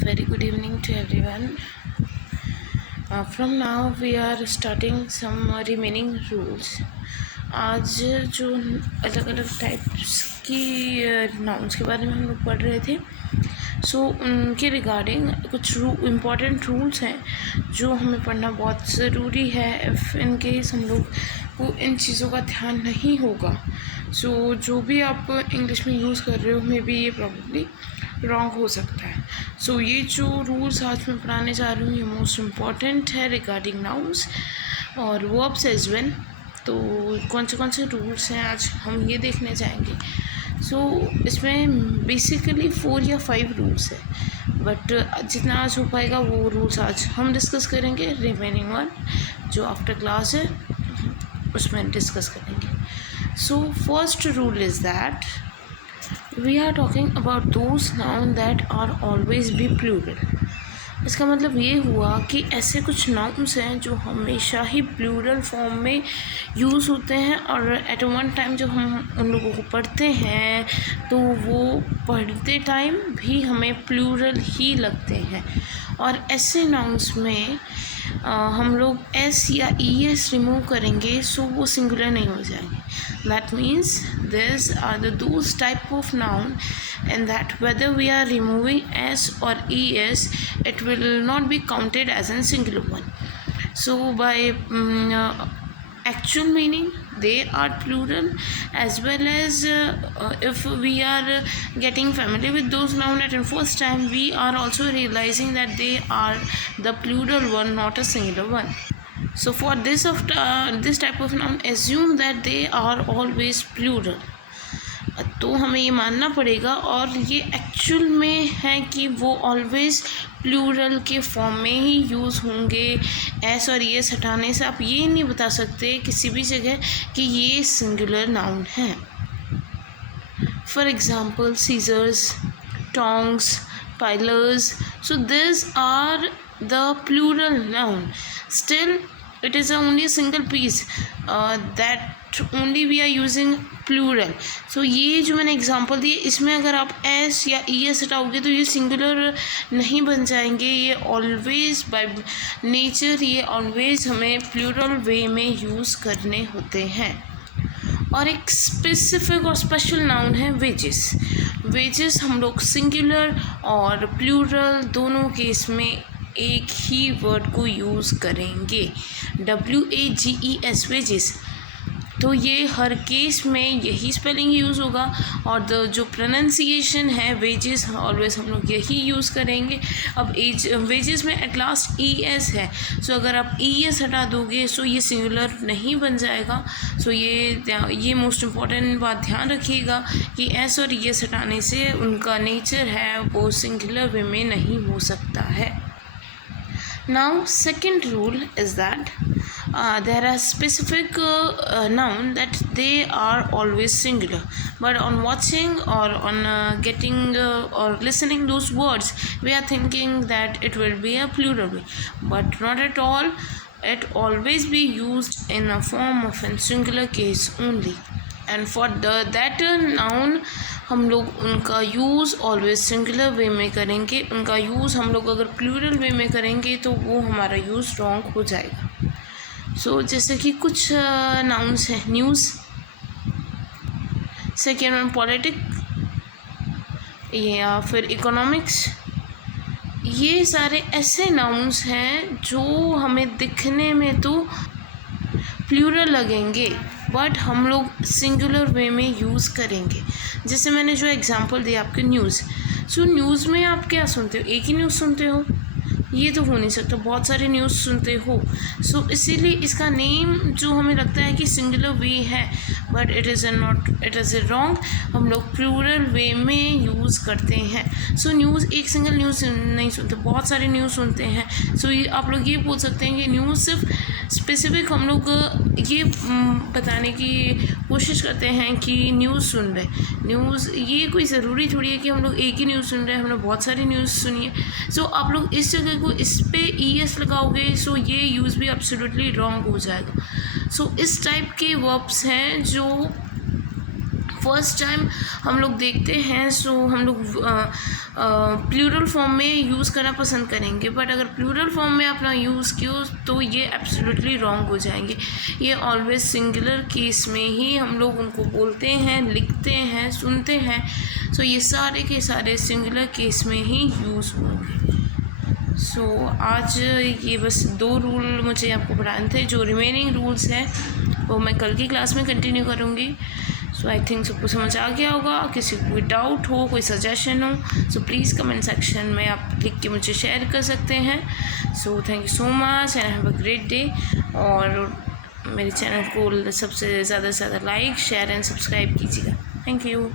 Very good evening to everyone. From now we are starting some remaining rules. आज जो अलग अलग types की नाउन्स के बारे में हम लोग पढ़ रहे थे, सो उनके रिगार्डिंग कुछ इम्पॉर्टेंट रूल्स हैं जो हमें पढ़ना बहुत ज़रूरी है. इफ़ इन केस हम लोग को इन चीज़ों का ध्यान नहीं होगा, सो जो भी आप इंग्लिश में यूज़ कर रहे हो मे बी ये प्रॉब्ली रॉन्ग हो सकता है. सो ये जो रूल्स आज मैं पढ़ाने जा रही हूँ ये मोस्ट इम्पॉर्टेंट है रिगार्डिंग नाउन्स और वर्ब्स एज वेल. तो कौन से रूल्स हैं आज हम ये देखने जाएंगे. सो इसमें बेसिकली 4 या 5 रूल्स है, बट जितना आज हो पाएगा वो रूल्स आज हम डिस्कस करेंगे. रिमेनिंग वन जो आफ्टर क्लास है उसमें डिस्कस करेंगे. So first rule is that we are talking about those noun that are always be plural. इसका मतलब ये हुआ कि ऐसे कुछ नाउन्स हैं जो हमेशा ही प्लूरल फॉर्म में यूज़ होते हैं और एट वन टाइम जब हम उन लोगों को पढ़ते हैं तो वो पढ़ते टाइम भी हमें प्लूरल ही लगते हैं. और ऐसे नाउन्स में हम लोग एस या ई एस रिमूव करेंगे सो वो सिंगुलर नहीं हो जाएंगे. That means these are the those type of noun and that whether we are removing s or es, it will not be counted as a singular one. So by actual meaning they are plural, as well as if we are getting familiar with those noun at first time, we are also realizing that they are the plural one, not a singular one. So for this type of noun, assume that they are always plural. तो हमें ये मानना पड़ेगा और ये actual में है कि वो ऑलवेज प्लूरल के फॉर्म में ही यूज़ होंगे. एस और एस हटाने से आप ये नहीं बता सकते किसी भी जगह कि ये सिंगुलर नाउन है. For example scissors, tongs, pliers, so this are the plural noun. Still it is only a single piece that only we are using plural. So ये जो मैंने एग्जांपल दिए इसमें अगर आप एस या ई एस हटाओगे तो ये सिंगुलर नहीं बन जाएंगे. ये ऑलवेज बाय नेचर ये ऑलवेज हमें प्लूरल वे में यूज़ करने होते हैं. और एक स्पेसिफिक और स्पेशल नाउन है वेजेस. वेजेस हम लोग सिंगुलर और प्लूरल दोनों केस में एक ही वर्ड को यूज़ करेंगे. WAGES wages. तो ये हर केस में यही स्पेलिंग यूज़ होगा और जो प्रोनाउंसिएशन है वेजेस ऑलवेज हम लोग यही यूज़ करेंगे. अब वेजेस में एट लास्ट ES है, सो अगर आप ES हटा दोगे सो ये सिंगुलर नहीं बन जाएगा. सो ये मोस्ट इम्पॉर्टेंट बात ध्यान रखिएगा कि S और ES हटाने से उनका नेचर है वो सिंगुलर वे में नहीं हो सकता है. Now second rule is that there are specific noun that they are always singular, but on watching or on getting or listening those words we are thinking that it will be a plural way, but not at all. It always be used in a form of a singular case only. And for that noun हम लोग उनका use always singular वे में करेंगे. उनका use हम लोग अगर plural वे में करेंगे तो वो हमारा यूज़ रॉन्ग हो जाएगा. सो जैसे कि कुछ नाउन्स हैं न्यूज़, सेकेंड वन पॉलिटिक या फिर इकोनॉमिक्स. ये सारे ऐसे नाउन्स हैं जो हमें दिखने में तो प्लूरल लगेंगे बट हम लोग सिंगुलर वे में यूज़ करेंगे. जैसे मैंने जो एग्जांपल दिया आपके न्यूज़. सो न्यूज़ में आप क्या सुनते हो? एक ही न्यूज़ सुनते हो? ये तो हो नहीं सकता, बहुत सारे न्यूज़ सुनते हो. सो इसीलिए इसका नेम जो हमें लगता है कि सिंगुलर वे है but it is a wrong. हम लोग प्लूरल वे में यूज़ करते हैं. सो न्यूज़ एक सिंगल न्यूज़ नहीं सुनते, बहुत सारे न्यूज़ सुनते हैं. सो ये आप लोग ये बोल सकते हैं कि न्यूज़ सिर्फ स्पेसिफिक हम लोग ये बताने की कोशिश करते हैं कि न्यूज़ सुन रहे. न्यूज़ ये कोई ज़रूरी थोड़ी है कि हम लोग एक ही न्यूज़ सुन रहे हैं, हम लोग बहुत सारी न्यूज़ सुनिए. सो आप लोग इस जगह को इस पे ES लगाओगे सो ये यूज़ भी एब्सोल्युटली रॉन्ग हो जाएगा. सो इस टाइप के वर्ब्स हैं जो फर्स्ट टाइम हम लोग देखते हैं सो हम लोग प्लूरल फॉर्म में यूज़ करना पसंद करेंगे, बट अगर प्लूरल फॉर्म में अपना यूज़ किया तो ये एब्सोल्युटली रॉन्ग हो जाएंगे। ये ऑलवेज सिंगुलर केस में ही हम लोग उनको बोलते हैं, लिखते हैं, सुनते हैं। सो ये सारे के सारे सिंगुलर केस में ही यूज़ होंगे। सो आज ये बस 2 रूल मुझे आपको पढ़ाने थे। जो रिमेनिंग रूल्स हैं वो मैं कल की क्लास में कंटिन्यू करूँगी। सो आई थिंक सबको समझ आ गया होगा। किसी को कोई डाउट हो, कोई सजेशन हो, सो प्लीज़ कमेंट सेक्शन में आप लिख के मुझे शेयर कर सकते हैं। So thank you so much and have a great day. और मेरे चैनल को सबसे ज़्यादा से ज़्यादा लाइक, शेयर एंड सब्सक्राइब कीजिएगा। Thank you.